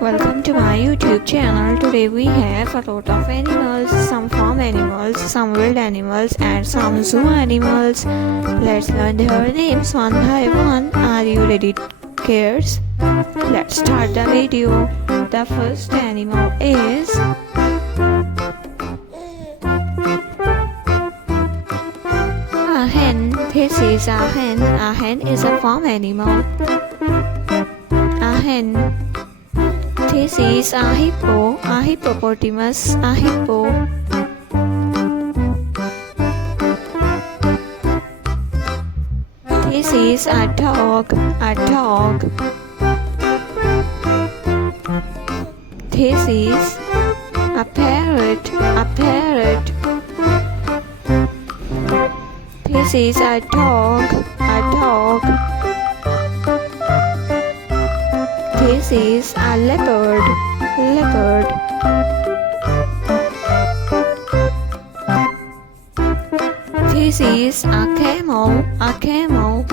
Welcome to my YouTube channel. Today we have a lot of animals, some farm animals, some wild animals and some zoo animals. Let's learn their names one by one. Are you ready, kids? Let's start the video. The first animal is a hen. This is a hen. A hen is a farm animal. A hen. This is a hippo, a hippopotamus, a hippo. This is a dog, a dog. This is a parrot, a parrot. This is a dog, a dog. This is a leopard, leopard. This is a camel, a camel.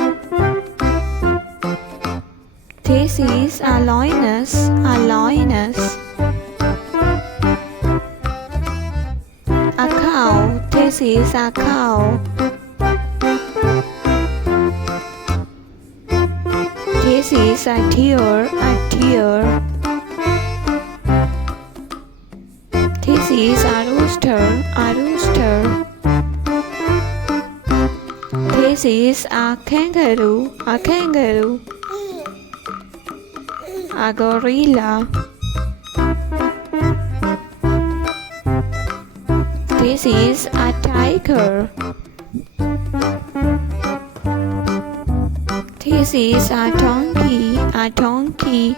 This is a lioness, a lioness. A cow, this is a cow. This is a deer, a deer. This is a rooster, a rooster. This is a kangaroo, a kangaroo. A gorilla. This is a tiger. This is a donkey, a donkey.